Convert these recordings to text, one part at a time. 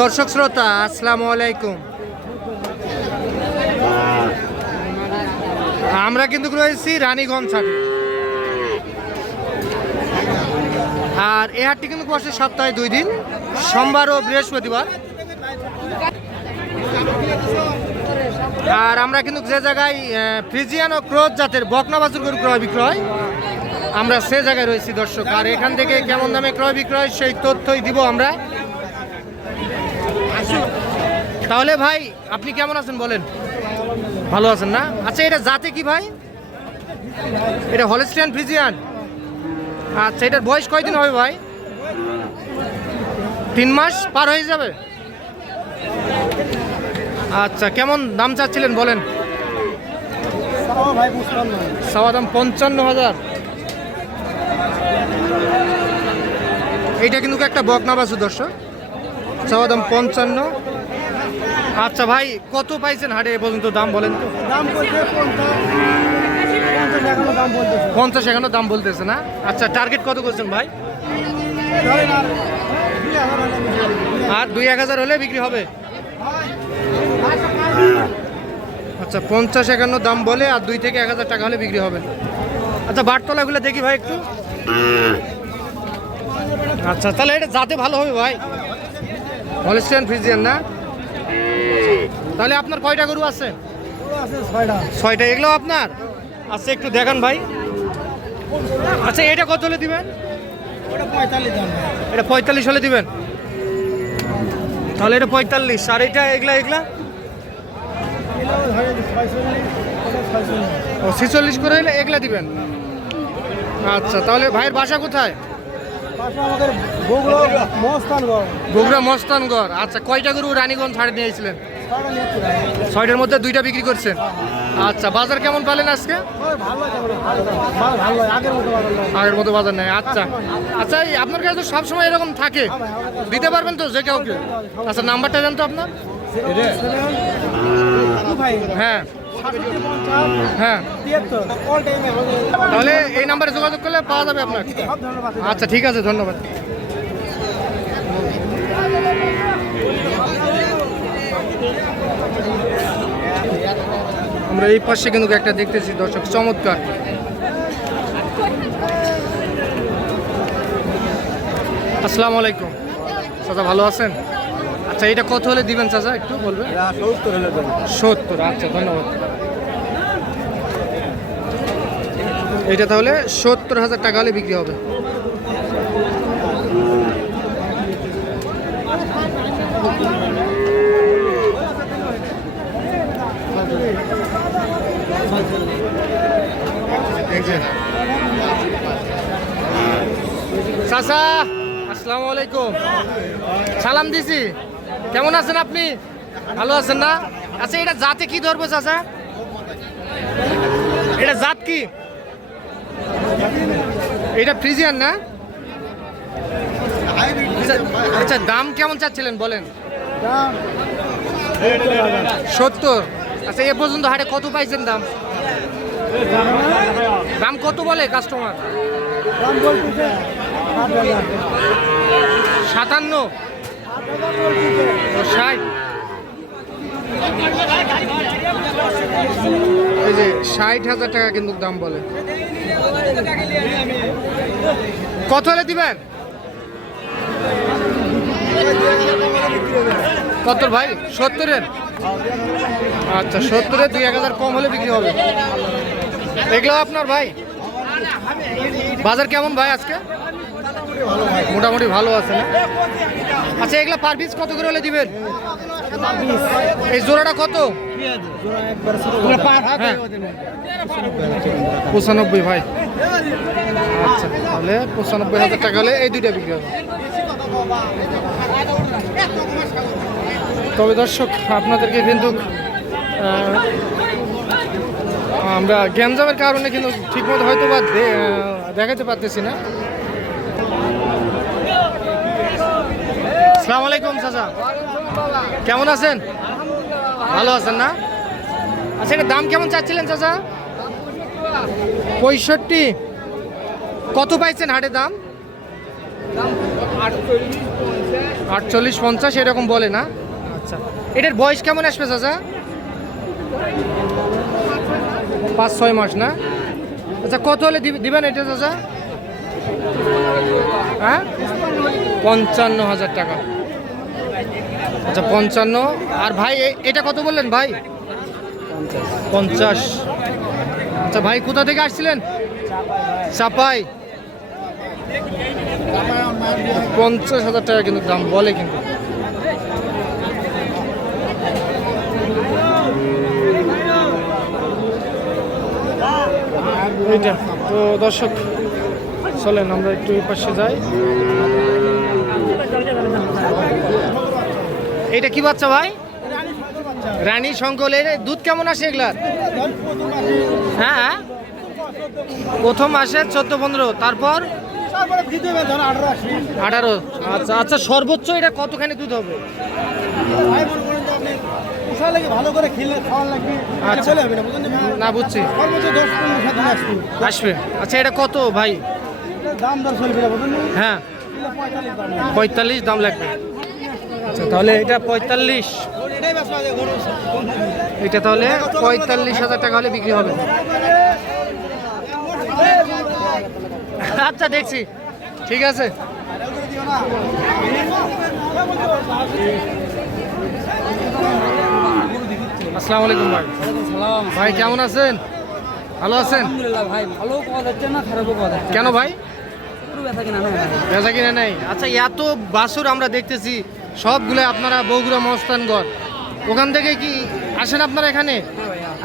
দর্শক শ্রোতা, আসসালামু আলাইকুম। আমরা কিন্তু রয়েছি রানীগঞ্জ আর এ হাটটি কিন্তু বসে সপ্তাহে দুই দিন, সোমবার ও বৃহস্পতিবার। আর আমরা কিন্তু যে জায়গায় ফ্রিজিয়ান ও ক্রোজ জাতের বকনা বাছুর গরু ক্রয় বিক্রয়, আমরা সে জায়গায় রয়েছি দর্শক। আর এখান থেকে কেমন দামে ক্রয় বিক্রয়, সেই তথ্যই দিব আমরা। তাহলে ভাই, আপনি কেমন আছেন বলেন? ভালো আছেন না? আচ্ছা এটা জাতে কি ভাই? এটা হলস্টিয়ান ফ্রিজিয়ান? আচ্ছা এটার বয়স কয়দিন হবে ভাই? তিন মাস পার হয়ে যাবে? আচ্ছা কেমন দাম চাচ্ছিলেন বলেন? সাওয়া দাম পঞ্চান্ন হাজার। এইটা কিন্তু একটা বকনা বাসু দর্শক। চাওয়া দাম পঞ্চান্ন। আচ্ছা ভাই কত পাইছেন হাটে এ পর্যন্ত দাম বলেন তো? পঞ্চাশ। এখনও দাম বলতেছে। না? আচ্ছা টার্গেট কত করছেন ভাই? আর দুই এক হাজার হলে বিক্রি হবে? আচ্ছা পঞ্চাশ একান্ন দাম বলে আর দুই থেকে এক হাজার টাকা হলে বিক্রি হবে। আচ্ছা বাটতলাগুলো দেখি ভাই একটু। আচ্ছা তাহলে এটা যাতে ভালো হবে ভাই। হলিস্টিয়ান ফ্রিজিয়ান না? তাহলে আপনার কয়টা গরু আছে? ছয়টা। এগুলো আপনার? আচ্ছা একটু দেখান ভাই। আচ্ছা এটা কত হলে দিবেন? এটা পঁয়তাল্লিশ হলে দিবেন। তাহলে এটা পঁয়তাল্লিশ। আর এটা এগুলা এগুলা? ও ছিচল্লিশ করে এগুলা দিবেন। আচ্ছা তাহলে ভাইয়ের বাসা কোথায়? আমাদের বগুড়া মস্তানগড়। আচ্ছা কয়টা গরু রানীগঞ্জ ছাড়ে নিয়েছিলেন? ছয়টা ছয়টার মধ্যে দুইটা বিক্রি করছেন? আচ্ছা বাজার কেমন পেলেন আজকে? আগের মতো আগের মতো বাজার নেই আচ্ছা। আচ্ছা এই আপনার কাছে তো সবসময় এরকম থাকে। দিতে পারবেন তো যে কাউকে? আচ্ছা নাম্বারটা জানতো আপনার। হ্যাঁ। হ্যাঁ। তাহলে এই নাম্বারে যোগাযোগ করলে পাওয়া যাবে আপনার। বাছুর আচ্ছা ঠিক আছে ধন্যবাদ। আমরা এই পাশে কিন্তু একটা দেখতেছি দর্শক চমৎকার। আসসালামু আলাইকুম। চাচা ভালো আছেন? আচ্ছা এটা কত হলে দিবেন চাচা? একটু বলবেন? সত্তর আচ্ছা ধন্যবাদ। এটা তাহলে সত্তর হাজার টাকা হলে বিক্রি হবে। চাচা আসসালামু আলাইকুম। সালাম দিছি। কেমন আছেন আপনি? ভালো আছেন না? আচ্ছা এটা জাতে কি ধরবো চাচা? এটা জাত কি? এটা ফ্রিজিয়ান না? আচ্ছা, আচ্ছা দাম কেমন চাচ্ছিলেন বলেন? সত্তর। আচ্ছা এ পর্যন্ত হাটে কত পাইছেন দাম? দাম কত বলে কাস্টমার সাতান্ন। এই যে ষাট হাজার টাকা কিন্তু দাম বলে। কত হলে দিবেন? কত ভাই? সত্তরের? আচ্ছা সত্তরের দুই এক হাজার কম হলে বিক্রি হবে। এগুলো আপনার ভাই? বাজার কেমন ভাই আজকে? মোটামুটি ভালো আছে না? আচ্ছা এগুলো পার পিস কত করে হলে দিবেন? এই জোড়াটা কত? হ্যাঁ। পঁচানব্বই ভাই। আচ্ছা তাহলে পঁচানব্বই হাজার টাকা হলে এই দুইটা বিক্রি হবে। তবে দর্শক আপনাদেরকে কিন্তু আমরা গ্যাঞ্জামের কারণে কিন্তু ঠিকমতো হয়তো বা দেখাতে পারতেছি না। আসসালামু আলাইকুম, চাচা। কেমন আছেন? ভালো আছেন না? আচ্ছা এটা দাম কেমন চাচ্ছিলেন, চাচা? পঁয়ষট্টি। কত পাইছেন হাটে দাম? আটচল্লিশ পঞ্চাশ, এরকম বলে না? আচ্ছা এটার বয়স কেমন আসবে, চাচা? পাঁচ, ছয় মাস না? আচ্ছা কত হলে দিবে- দিবেন এটা, চাচা? হ্যাঁ? পঞ্চান্ন হাজার টাকা। আচ্ছা পঞ্চান্ন। আর ভাই এটা কত বললেন ভাই? পঞ্চাশ। আচ্ছা ভাই, কোথা থেকে আসছিলেন? চাপাই। পঞ্চাশ হাজার টাকা কিন্তু দাম, বলে কিন্তু। এইটা। তো দর্শক চলেন, আমরা একটু পাশে যাই। এটা কি বাচ্চা ভাই? রানী শঙ্কল এর দুধ কেমন আসে এগুলার? হ্যাঁ হ্যাঁ। প্রথম আসে চোদ্দ, পনেরো, তারপর? আঠারো। আচ্ছা আচ্ছা সর্বোচ্চ এটা কতখানি দুধ হবে? আচ্ছা। না, বুঝছি। আসবে। আচ্ছা এটা কত ভাই? হ্যাঁ। পঁয়তাল্লিশ দাম লাগবে। আচ্ছা তাহলে এটা পঁয়তাল্লিশ। এটা তাহলে পঁয়তাল্লিশ হাজার টাকা হলে বিক্রি হবে। আচ্ছা দেখছি। ঠিক আছে। আসসালামু আলাইকুম ভাই। ভাই কেমন আছেন? ভালো আছেন? আলহামদুলিল্লাহ ভাই ভালো পাওয়া যাচ্ছে না খারাপও পাওয়া যাচ্ছে কেন ভাই? কিনা বেচা নেই? আচ্ছা এত বাসুর আমরা দেখতেছি সবগুলো আপনারা বগুড়া মহস্তানগড় ওখান থেকে কি আসেন আপনারা এখানে?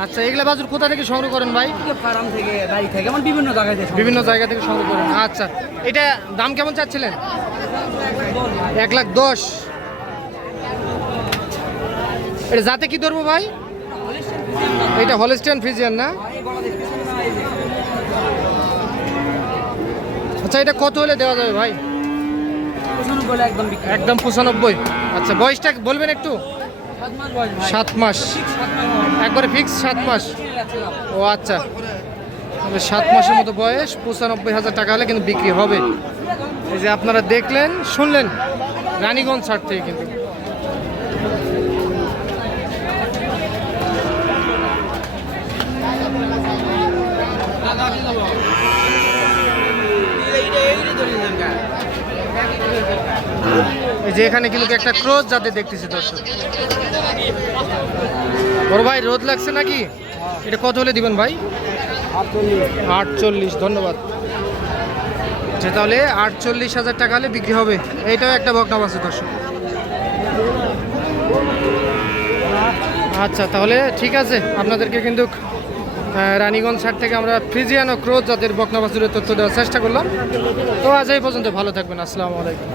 আচ্ছা এগুলা বাজুর কোথা থেকে সংগ্রহ করেন ভাই? ফার্ম থেকে বাড়ি থেকে এমন বিভিন্ন জায়গায় থেকে বিভিন্ন জায়গা থেকে সংগ্রহ করেন। আচ্ছা এটা দাম কেমন চাচ্ছিলেন? এক লাখ দশ। এটা যাতে কি ধরবো ভাই? এটা হলস্টেন ফিজিয়ান না? আচ্ছা এটা কত হলে দেওয়া যাবে ভাই? একদম একদম পঁচানব্বই। আচ্ছা বয়সটা বলবেন একটু? সাত মাস একবারে ফিক্স সাত মাস? না। ও আচ্ছা। সাত মাসের মতো বয়স পঁচানব্বই হাজার টাকা হলে কিন্তু বিক্রি হবে। এই যে আপনারা দেখলেন শুনলেন রানীগঞ্জ ছাড় থেকে কিন্তু। এই যে এখানে কিন্তু একটা ক্রোজ যাতে দেখতেছি দর্শক। বড় ভাই, রোদ লাগছে নাকি? এটা কত হলে দিবেন ভাই? আটচল্লিশ। ধন্যবাদ। যে তাহলে আটচল্লিশ হাজার টাকা হলে বিক্রি হবে। এইটাও একটা বকনাম আছে দর্শক। আচ্ছা তাহলে ঠিক আছে। আপনাদেরকে কিন্তু রানীগঞ্জ সাইড থেকে আমরা ফ্রিজিয়ান ও ক্রোজ যাদের বকনা বাছুরের তথ্য দেওয়ার চেষ্টা করলাম। তো আজ এই পর্যন্ত ভালো থাকবেন। আসসালামু আলাইকুম।